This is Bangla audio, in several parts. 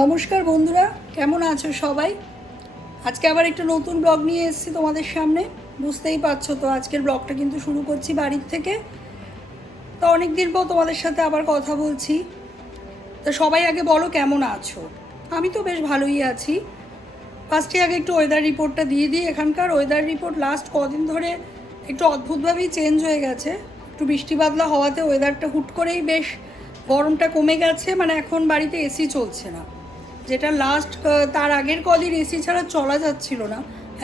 নমস্কার বন্ধুরা, কেমন আছো সবাই? আজকে আবার একটা নতুন ব্লগ নিয়ে এসেছি তোমাদের সামনে। বুঝতেই পারছো তো, আজকের ব্লগটা কিন্তু শুরু করছি বাড়ির থেকে। তো অনেক দিন পর তোমাদের সাথে আবার কথা বলছি। তো সবাই আগে বলো কেমন আছো? আমি তো বেশ ভালোই আছি। ফার্স্টে আগে একটু ওয়েদার রিপোর্টটা দিয়ে দিই। এখানকার ওয়েদার রিপোর্ট লাস্ট কদিন ধরে একটু অদ্ভুতভাবেই চেঞ্জ হয়ে গেছে। একটু বৃষ্টি বাদলা হওয়াতে ওয়েদারটা হুট করেই বেশ গরমটা কমে গেছে। মানে এখন বাড়িতে এসি চলছে না, যেটা লাস্ট তার আগের কদিন এসি ছাড়া চলা যাচ্ছিল না।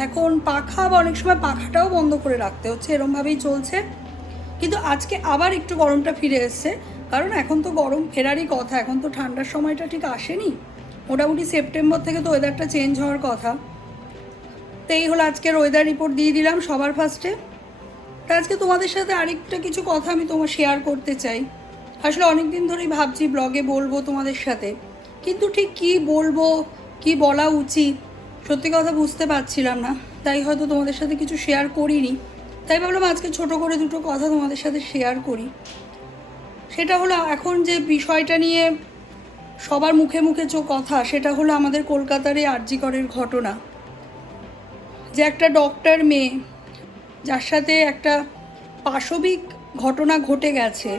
এখন পাখা বা অনেক সময় পাখাটাও বন্ধ করে রাখতে হচ্ছে, এরমভাবেই চলছে। কিন্তু আজকে আবার একটু গরমটা ফিরে এসছে, কারণ এখন তো গরম ফেরারই কথা। এখন তো ঠান্ডার সময়টা ঠিক আসেনি, মোটামুটি সেপ্টেম্বর থেকে তো ওয়েদারটা চেঞ্জ হওয়ার কথা। তো এই হলো আজকের ওয়েদার রিপোর্ট দিয়ে দিলাম সবার ফার্স্টে। তা আজকে তোমাদের সাথে আরেকটা কিছু কথা আমি তোমার শেয়ার করতে চাই। আসলে অনেক দিন ধরেই ভাবছি ব্লগে বলবো তোমাদের সাথে, কিন্তু ঠিক কী বলবো, কি বলা উচিত, সত্যি কথা বুঝতে পারছিলাম না। তাই হয়তো তোমাদের সাথে কিছু শেয়ার করিনি। তাই ভাবলাম আজকে ছোট করে দুটো কথা তোমাদের সাথে শেয়ার করি। সেটা হলো এখন যে বিষয়টা নিয়ে সবার মুখে মুখে কথা, সেটা হলো আমাদের কলকাতার এই আর জি করের ঘটনা। যে একটা ডক্টর মেয়ে, যার সাথে একটা পাশবিক ঘটনা ঘটে গেছে,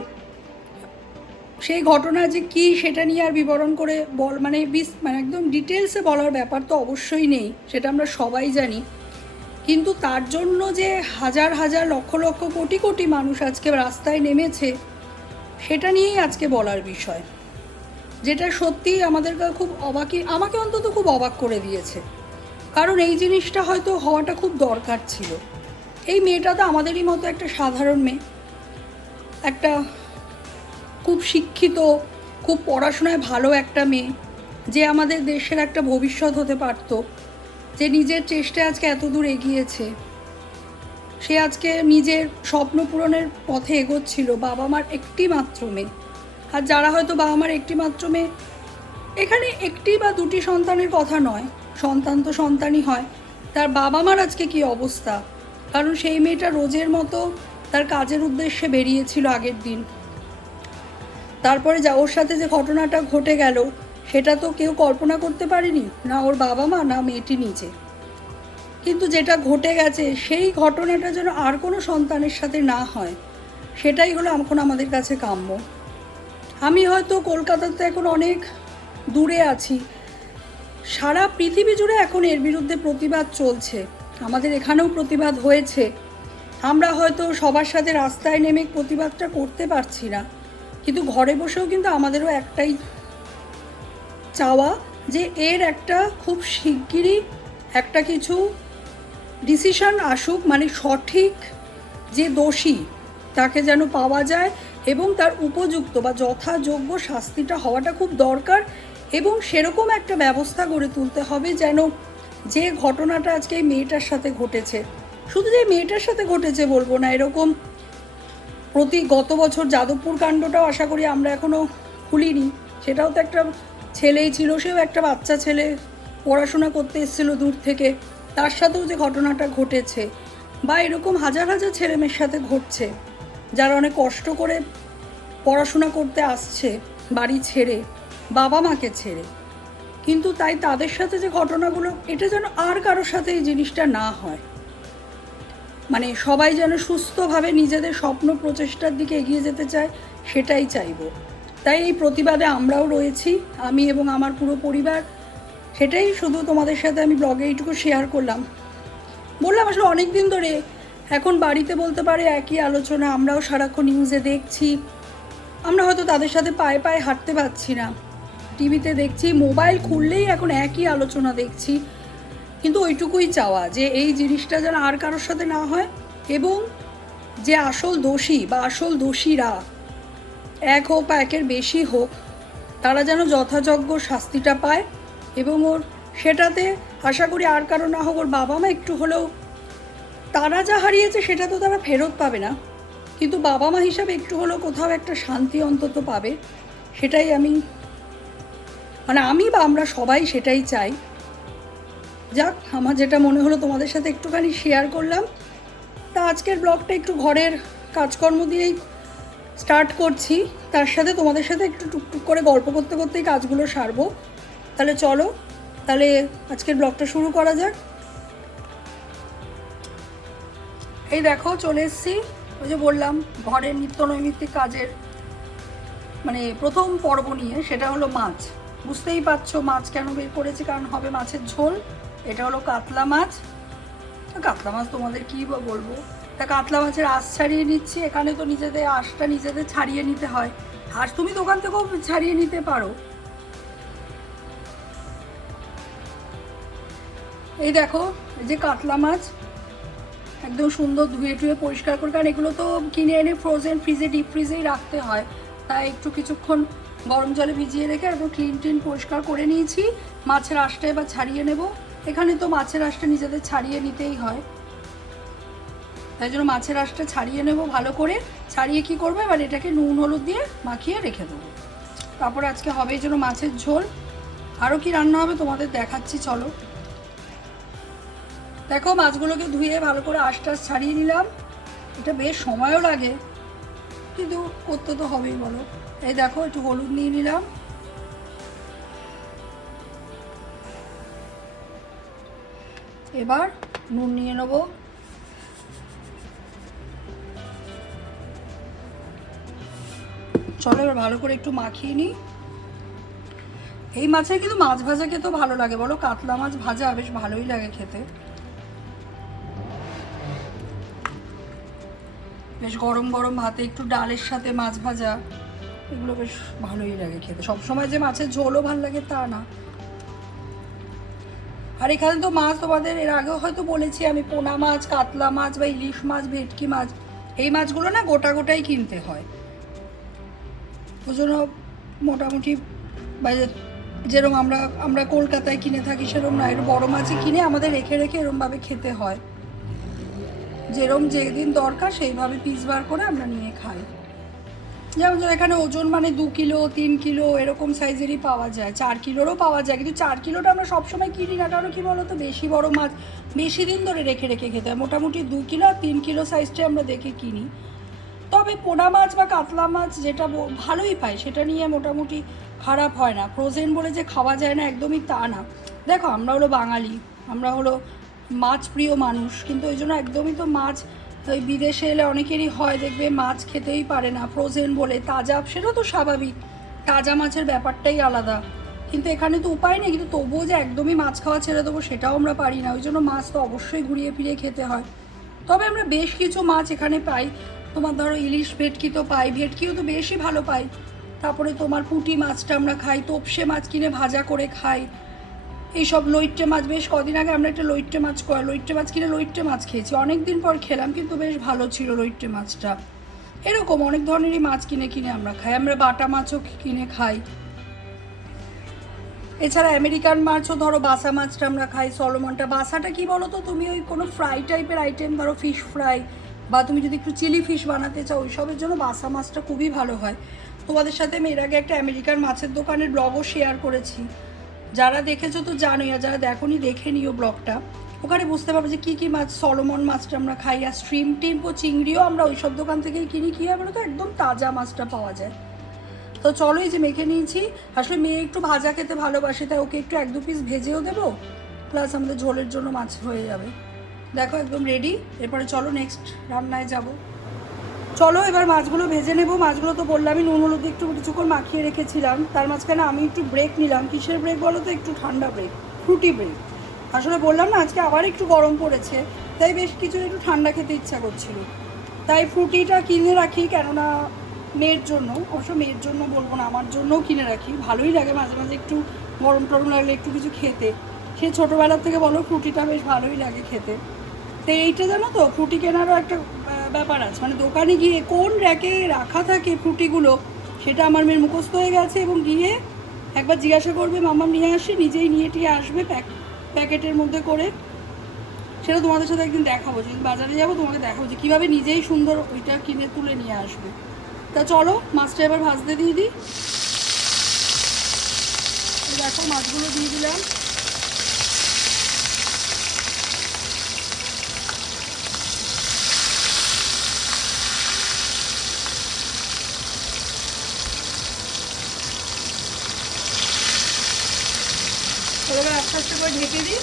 সেই ঘটনা যে কি সেটা নিয়ে আর বিবরণ করে মানে একদম ডিটেলসে বলার ব্যাপার তো অবশ্যই নেই, সেটা আমরা সবাই জানি। কিন্তু তার জন্য যে হাজার হাজার লক্ষ লক্ষ কোটি কোটি মানুষ আজকে রাস্তায় নেমেছে, সেটা নিয়েই আজকে বলার বিষয়। যেটা সত্যিই আমাদেরকে খুব আমাকে অন্তত খুব অবাক করে দিয়েছে। কারণ এই জিনিসটা হয়তো হওয়াটা খুব দরকার ছিল। এই মেয়েটা তো আমাদেরই মতো একটা সাধারণ মেয়ে, একটা খুব শিক্ষিত, খুব পড়াশোনায় ভালো একটা মেয়ে, যে আমাদের দেশের একটা ভবিষ্যৎ হতে পারত, যে নিজের চেষ্টায় আজকে এত দূর এগিয়েছে। সে আজকে নিজের স্বপ্ন পূরণের পথে এগোচ্ছিল। বাবা মার একটি মাত্র মেয়ে। আর যারা হয়তো বাবা মার একটি মাত্র মেয়ে, এখানে একটি বা দুটি সন্তানের কথা নয়, সন্তান তো সন্তানই হয়। তার বাবা মার আজকে কি অবস্থা, কারণ সেই মেয়েটা রোজের মতো তার কাজের উদ্দেশ্যে বেরিয়েছিল আগের দিন। তারপরে যা ওর সাথে যে ঘটনাটা ঘটে গেল, সেটা তো কেউ কল্পনা করতে পারেনি, না ওর বাবা মা, না মেয়েটি নিজে। কিন্তু যেটা ঘটে গেছে, সেই ঘটনাটা যেন আর কোনো সন্তানের সাথে না হয়, সেটাই হলো এখন আমাদের কাছে কাম্য। আমি হয়তো কলকাতাতে এখন অনেক দূরে আছি, সারা পৃথিবী জুড়ে এখন এর বিরুদ্ধে প্রতিবাদ চলছে। আমাদের এখানেও প্রতিবাদ হয়েছে। আমরা হয়তো সবার সাথে রাস্তায় নেমে প্রতিবাদটা করতে পারছি না, কিন্তু ঘরে বসেও কিন্তু আমাদেরও একটাই চাওয়া, যে এর একটা খুব শিগগিরই একটা কিছু ডিসিশন আসুক। মানে সঠিক যে দোষী, তাকে যেন পাওয়া যায় এবং তার উপযুক্ত বা যথাযোগ্য শাস্তিটা হওয়াটা খুব দরকার। এবং সেরকম একটা ব্যবস্থা গড়ে তুলতে হবে যেন যে ঘটনাটা আজকে এই মেয়েটার সাথে ঘটেছে, শুধু যে মেয়েটার সাথে ঘটেছে বলবো না, এরকম গত বছর যাদবপুর কাণ্ডটাও আশা করি আমরা এখনও খুলিনি। সেটাও তো একটা ছেলেই ছিল, সেও একটা বাচ্চা ছেলে, পড়াশোনা করতে এসেছিলো দূর থেকে, তার সাথেও যে ঘটনাটা ঘটেছে। বা এরকম হাজার হাজার ছেলেমেয়ের সাথে ঘটছে, যারা অনেক কষ্ট করে পড়াশোনা করতে আসছে বাড়ি ছেড়ে, বাবা মাকে ছেড়ে। কিন্তু তাই তাদের সাথে যে ঘটনাগুলো, এটা যেন আর কারোর সাথে এই জিনিসটা না হয়। মানে সবাই যেন সুস্থভাবে নিজেদের স্বপ্ন প্রচেষ্টার দিকে এগিয়ে যেতে চায়, সেটাই চাইব। তাই এই প্রতিবাদে আমরাও রয়েছি, আমি এবং আমার পুরো পরিবার। সেটাই শুধু তোমাদের সাথে আমি ব্লগে এইটুকু শেয়ার করলাম। বললাম আসলে অনেক দিন ধরে এখন বাড়িতে বলতে পারে একই আলোচনা, আমরাও সারাক্ষণ নিউজে দেখছি। আমরা হয়তো তাদের সাথে পায়ে পায়ে হাঁটতে পারছি না, টিভিতে দেখছি, মোবাইল খুললেই এখন একই আলোচনা দেখছি। কিন্তু ওইটুকুই চাওয়া যে এই জিনিসটা যেন আর কারোর সাথে না হয়, এবং যে আসল দোষী বা আসল দোষীরা, এক হোক বা একের বেশি হোক, তারা যেন যথাযোগ্য শাস্তিটা পায়। এবং ওর সেটাতে আশা করি আর কারো না হোক, ওর বাবা মা একটু হলেও, তারা যা হারিয়েছে সেটা তো তারা ফেরত পাবে না, কিন্তু বাবা মা হিসাবে একটু হলেও কোথাও একটা শান্তি অন্তত পাবে। সেটাই আমি বা আমরা সবাই সেটাই চাই। যাক, আমার যেটা মনে হলো তোমাদের সাথে একটুখানি শেয়ার করলাম। তা আজকের ব্লগটা একটু ঘরের কাজকর্ম দিয়েই স্টার্ট করছি, তার সাথে তোমাদের সাথে একটু টুকটুক করে গল্প করতে করতেই কাজগুলো সারবো। তাহলে চলো, তাহলে আজকের ব্লগটা শুরু করা যাক। এই দেখো চলে এসেছি, ওই যে বললাম ঘরের নিত্য নৈমিত্তিক কাজের মানে প্রথম পর্ব নিয়ে, সেটা হলো মাছ। বুঝতেই পারছো মাছ কেন বের করেছি, কারণ হবে মাছের ঝোল। এটা হলো কাতলা মাছ। কাতলা মাছ তোমাদের কী বলবো, তা কাতলা মাছের আঁশ ছাড়িয়ে নিচ্ছি। এখানে তো নিজেদের আঁশটা নিজেদের ছাড়িয়ে নিতে হয়, আঁশ তুমি দোকান থেকেও ছাড়িয়ে নিতে পারো। এই দেখো এই যে কাতলা মাছ একদম সুন্দর ধুয়ে টুয়ে পরিষ্কার করে, কারণ এগুলো তো কিনে এনে ফ্রোজেন ফ্রিজে ডিপ ফ্রিজেই রাখতে হয়, তাই একটু কিছুক্ষণ গরম জলে ভিজিয়ে রেখে একদম ক্লিন পরিষ্কার করে নিয়েছি। মাছের আঁশটা এবার ছাড়িয়ে নেব। এখানে তো মাছের আঁশটা নিজেদের ছাড়িয়ে নিতেই হয়, তাই জন্য মাছের আঁশটা ছাড়িয়ে নেব ভালো করে। ছাড়িয়ে কি করবো, এবার এটাকে নুন হলুদ দিয়ে মাখিয়ে রেখে দেবো। তারপরে আজকে হবে এই জন্য মাছের ঝোল। আরও কি রান্না হবে তোমাদের দেখাচ্ছি, চলো। দেখো মাছগুলোকে ধুয়ে ভালো করে আঁশ টাশ ছাড়িয়ে নিলাম। এটা বেশ সময়ও লাগে, কিন্তু করতে তো হবেই বলো। এই দেখো একটু হলুদ নিয়ে নিলাম, এবার নুন নিয়ে নেব। চলো এবার ভালো করে একটু মাখিয়ে নিই। এই মাছে কিন্তু মাছ ভাজা খেতেও ভালো লাগে বলো, কাতলা মাছ ভাজা বেশ ভালোই লাগে খেতে। বেশ গরম গরম ভাতে একটু ডালের সাথে মাছ ভাজা, এগুলো বেশ ভালোই লাগে খেতে। সবসময় যে মাছের ঝোলও ভালো লাগে তা না। আর এখানে তো মাছ তোমাদের এর আগেও হয়তো বলেছি আমি, পোনা মাছ, কাতলা মাছ বা ইলিশ মাছ, ভেটকি মাছ, এই মাছগুলো না গোটা গোটাই কিনতে হয়। ওই জন্য মোটামুটি যেরকম আমরা কলকাতায় কিনে থাকি সেরকম না, একটু বড়ো মাছই কিনে আমাদের রেখে রেখে এরমভাবে খেতে হয়। যেরকম যেদিন দরকার সেইভাবে পিস বার করে আমরা নিয়ে খাই। যেমন এখানে ওজন মানে 2 কিলো 3 কিলো এরকম সাইজেরই পাওয়া যায়, 4 কিলোরও পাওয়া যায়, কিন্তু 4 কিলোটা আমরা সবসময় কিনি না, কারণ কী বলো তো বেশি বড় মাছ বেশি দিন ধরে রেখে রেখে খেতে হয়। মোটামুটি 2 কিলো আর 3 কিলো সাইজটাই আমরা দেখে কিনি। তবে পোনা মাছ বা কাতলা মাছ যেটা ভালোই পাই, সেটা নিয়ে মোটামুটি খারাপ হয় না। ফ্রোজেন বলে যে খাওয়া যায় না একদমই তা না। দেখো আমরা হলো বাঙালি, আমরা হলো মাছ প্রিয় মানুষ, কিন্তু ওই জন্য একদমই তো মাছ ওই বিদেশে এলে অনেকেরই হয় দেখবে মাছ খেতেই পারে না ফ্রোজেন বলে। তাজা সেটা তো স্বাভাবিক, তাজা মাছের ব্যাপারটাই আলাদা, কিন্তু এখানে তো উপায় নেই। কিন্তু তবুও যে একদমই মাছ খাওয়া ছেড়ে দেবো সেটাও আমরা পারি না, ওই জন্য মাছ তো অবশ্যই ঘুরিয়ে ফিরিয়ে খেতে হয়। তবে আমরা বেশ কিছু মাছ এখানে পাই, তোমার ধরো ইলিশ ভেটকি তো পাই, ভেটকিও তো বেশি ভালো পাই। তারপরে তোমার পুঁটি মাছটা আমরা খাই, তোপসে মাছ কিনে ভাজা করে খাই। এইসব লইট্টে মাছ, বেশ কদিন আগে আমরা একটা লইট্টে মাছ কিনে লইট্টে মাছ খেয়েছি, অনেক দিন পর খেলাম, কিন্তু বেশ ভালো ছিল লইট্টে মাছটা। এরকম অনেক ধরনেরই মাছ কিনে কিনে আমরা খাই। আমরা বাটা মাছও কিনে খাই। এছাড়া আমেরিকান মাছও ধরো বাসা মাছটা আমরা খাই, সলোমনটা। বাসাটা কি বলো তো, তুমি ওই কোনো ফ্রাই টাইপের আইটেম ধরো ফিশ ফ্রাই, বা তুমি যদি একটু চিলি ফিশ বানাতে চাও ওইসবের জন্য বাসা মাছটা খুবই ভালো হয়। তোমাদের সাথে আমি এর আগে একটা আমেরিকান মাছের দোকানের ব্লগও শেয়ার করেছি, যারা দেখেছো তো জানোই, আর যারা দেখোনি দেখে নিও ব্লগটা, ওখানে বুঝতে পারবে যে কী কী মাছ। সলোমন মাছটা আমরা খাই, আর স্ট্রিম টিম্প ও চিংড়িও আমরা ওই সব দোকান থেকেই কিনি। কী হয় বলো তো, একদম তাজা মাছটা পাওয়া যায়। তো চলো এই যে মেখে নিয়েছি। আসলে মেয়ে একটু ভাজা খেতে ভালোবাসে, তাই ওকে একটু 1-2 পিস ভেজেও দেবো, প্লাস আমাদের ঝোলের জন্য মাছ হয়ে যাবে। দেখো একদম রেডি। এরপরে চলো নেক্সট রান্নায় যাব। চলো এবার মাছগুলো ভেজে নেব। মাছগুলো তো বললামই নুন হলুদ একটু কিছুক্ষণ মাখিয়ে রেখেছিলাম, তার মাঝখানে আমি একটু ব্রেক নিলাম। কিসের ব্রেক বলো তো, একটু ঠান্ডা ব্রেক, ফ্রুটি ব্রেক। আসলে বললাম না আজকে আবার একটু গরম পড়েছে, তাই বেশ কিছু একটু ঠান্ডা খেতে ইচ্ছা করছিল, তাই ফ্রুটিটা কিনে রাখি। কেননা মেয়ের জন্য, অবশ্য মেয়ের জন্য বলবো না, আমার জন্যও কিনে রাখি। ভালোই লাগে মাঝে মাঝে একটু গরম টরম লাগলে একটু কিছু খেতে। সে ছোটোবেলার থেকে বলো ফ্রুটিটা বেশ ভালোই লাগে খেতে। তো এইটা জানো তো, ফ্রুটি কেনারও একটা ব্যাপার আছে, মানে দোকানে গিয়ে কোন র্যাকে রাখা থাকে ফ্রুটিগুলো সেটা আমার মেয়ের মুখস্থ হয়ে গেছে, এবং গিয়ে একবার জিজ্ঞাসা করবে মাম্মাম নিয়ে আসি, নিজেই নিয়ে টিয়ে আসবে প্যাকেটের মধ্যে করে। সেটা তোমাদের সাথে একদিন দেখাবো, যেদিন বাজারে যাবো তোমাকে দেখাবো যে কীভাবে নিজেই সুন্দর ওইটা কিনে তুলে নিয়ে আসবে। তা চলো মাছটা এবার ভাজতে দিয়ে দিই। দেখো মাছগুলো দিয়ে দিলাম। এবার ঢেকে দিই।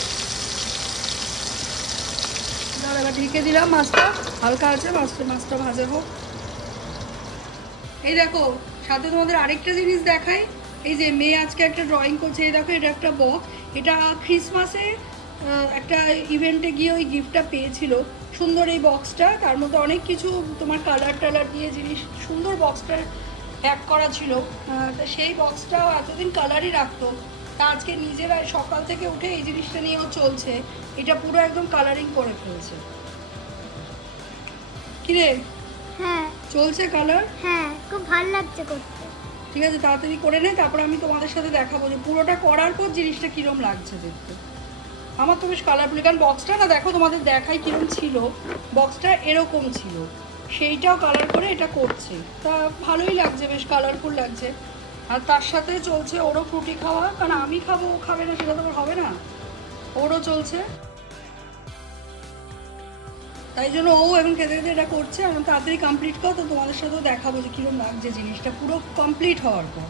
এবার ঢেকে দিলাম, মাছটা হালকা আছে, মাছটা ভাজা হোক। এই দেখো সাথে তোমাদের আরেকটা জিনিস দেখাই। এই যে মেয়ে আজকে একটা ড্রয়িং করছে, এই দেখো এটা একটা বক্স। এটা ক্রিসমাসে একটা ইভেন্টে গিয়ে ওই গিফটটা পেয়েছিল। সুন্দর এই বক্সটা, তার মধ্যে অনেক কিছু তোমার কালার টালার দিয়ে জিনিস, সুন্দর বক্সটার প্যাক করা ছিল। তা সেই বক্সটাও এতদিন কালারই রাখতো, তা আজকে নিজেরা সকাল থেকে উঠে এই জিনিসটা নিয়েও চলছে। এটা পুরো একদম কালারিং করে ফেলছে। কিরে? হ্যাঁ চলছে কালার? হ্যাঁ, খুব ভালো লাগছে করতে। ঠিক আছে, তাড়াতাড়ি করে নে, তারপরে আমি তোমাদের সাথে দেখাবো যে পুরোটা করার পর জিনিসটা কিরম লাগছে দেখতে। আমার তো বেশ কালারফুল, কারণ বক্সটা না দেখো তোমাদের দেখাই কিরম ছিল। বক্সটা এরকম ছিল, সেইটাও কালার করে এটা করছে, তা ভালোই লাগছে, বেশ কালারফুল লাগছে। আর তার সাথে চলছে ওরও ফ্রুটি খাওয়া, কারণ আমি খাবো ও খাবে না সেটা তো হবে না, ওরও চলছে। তাই জন্য ও এখন খেতে খেতে এটা করছে। আমি তাড়াতাড়ি কমপ্লিট করো, তো তোমাদের সাথেও দেখাবো যে কীরকম লাগছে জিনিসটা পুরো কমপ্লিট হওয়ার পর।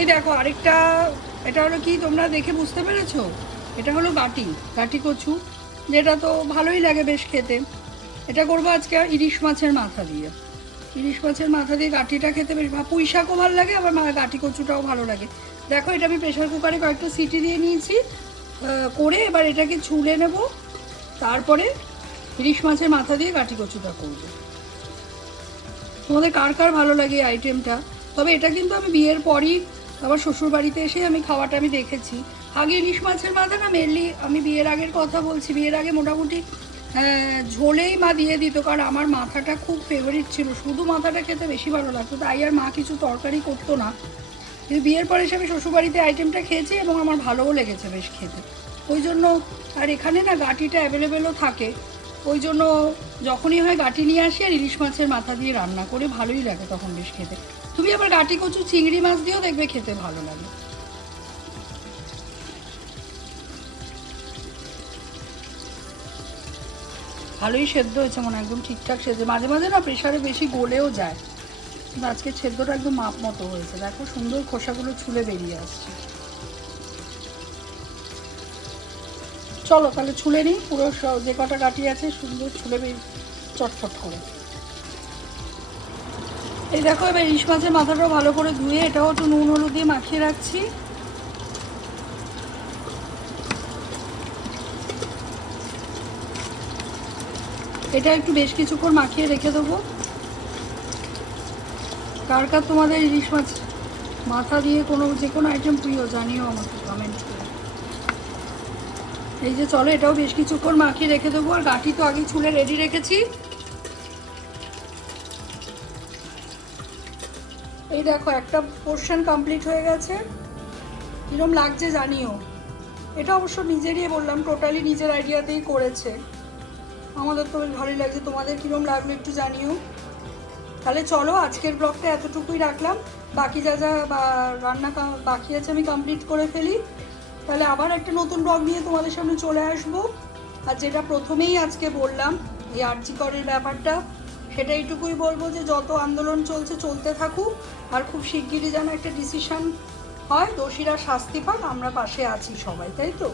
এই দেখো আরেকটা, এটা হলো কি তোমরা দেখে বুঝতে পেরেছো? এটা হলো গাটি কচু, যেটা তো ভালোই লাগে বেশ খেতে। এটা করবো আজকে ইলিশ মাছের মাথা দিয়ে। ইলিশ মাছের মাথা দিয়ে গাটিটা খেতে বেশ, পুঁই শাকও ভালো লাগে, আবার গাটি কচুটাও ভালো লাগে। দেখো এটা আমি প্রেশার কুকারে কয়েকটা সিটি দিয়ে নিয়েছি করে, এবার এটাকে ছুলে নেব, তারপরে ইলিশ মাছের মাথা দিয়ে গাটি কচুটা করবো। তোমাদের কার কার ভালো লাগে এই আইটেমটা? তবে এটা কিন্তু আমি বিয়ের পরই আবার শ্বশুর বাড়িতে এসে আমি খাওয়াটা আমি দেখেছি। আগে ইলিশ মাছের মাথা না মেনলি, আমি বিয়ের আগের কথা বলছি, বিয়ের আগে মোটামুটি ঝোলেই মা দিয়ে দিত, কারণ আমার মাথাটা খুব ফেভারিট ছিল, শুধু মাথাটা খেতে বেশি ভালো লাগতো, তাই আর মা কিছু তরকারি করতো না। কিন্তু বিয়ের পরে এসে আমি শ্বশুরবাড়িতে আইটেমটা খেয়েছি এবং আমার ভালোও লেগেছে বেশ খেতে। ওই জন্য, আর এখানে না গাটিটা অ্যাভেলেবেলও থাকে, ওই জন্য যখনই হয় গাটি নিয়ে আসি আর ইলিশ মাছের মাথা দিয়ে রান্না করে, ভালোই লাগে তখন বেশ খেতে। তুমি আবার গাটি কচু চিংড়ি মাছ দিয়েও দেখবে খেতে ভালো লাগে। ভালোই সেদ্ধ হয়েছে মনে, একদম ঠিকঠাক সেদ্ধ। মাঝে মাঝে না প্রেশারে বেশি গলেও যায়, কিন্তু আজকে সেদ্ধটা একদম মাপ মতো হয়েছে। দেখো সুন্দর খোসাগুলো ছুলে বেরিয়ে আসছে। চলো তাহলে ছুলে নিই, পুরো যে কটা গাটি আছে সুন্দর ছুলে চটফট করে। এই দেখো এবার ইলিশ মাছের মাথাটাও ভালো করে ধুয়ে এটাও একটু নুন হলুদ দিয়ে মাখিয়ে রাখছি। এটা একটু বেশ কিছুক্ষণ মাখিয়ে রেখে দেবো। কার কার তোমাদের ইলিশ মাছ মাথা দিয়ে যে কোনো আইটেম প্রিয় জানিও আমাকে কমেন্ট করে। এই যে চলো এটাও বেশ কিছুক্ষণ মাখিয়ে রেখে দেবো। আর গাঠি তো আগেই ছুলে রেডি রেখেছি। এই দেখো একটা পোর্শন কমপ্লিট হয়ে গেছে, কিরম লাগছে জানিও। এটা অবশ্য নিজেরই বললাম, টোটালি নিজের আইডিয়াতেই করেছে, আমাদের তো বেশ ভালোই লাগছে। তোমাদের কিরম লাগলো একটু জানিও। তাহলে চলো আজকের ব্লগটা এতটুকুই রাখলাম, বাকি যা যা রান্না বাকি আছে আমি কমপ্লিট করে ফেলি, তাহলে আবার একটা নতুন ব্লগ নিয়ে তোমাদের সামনে চলে আসবো। আর যেটা প্রথমেই আজকে বললাম এই আরজি করের ব্যাপারটা, সেটা এইটুকুই বলবো যে যত আন্দোলন চলছে চলতে থাকুক, আর খুব শিগগিরই যেন একটা ডিসিশন হয়, দোষীরা শাস্তি পাক, আমরা পাশে আছি সবাই, তাই তো?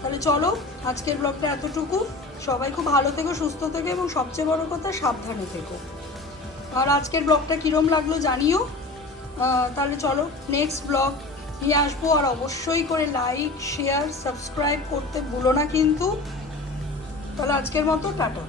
তাহলে চলো আজকের ব্লগটা এতটুকু। সবাই খুব ভালো থেকো, সুস্থ থেকো, এবং সবচেয়ে বড় কথা সাবধানে থেকো। আর আজকের ব্লগটা কীরম লাগলো জানিও। তাহলে চলো নেক্সট ব্লগ নিয়ে আসবো, আর অবশ্যই করে লাইক শেয়ার সাবস্ক্রাইব করতে ভুলো না কিন্তু। তাহলে আজকের মতো টাটা।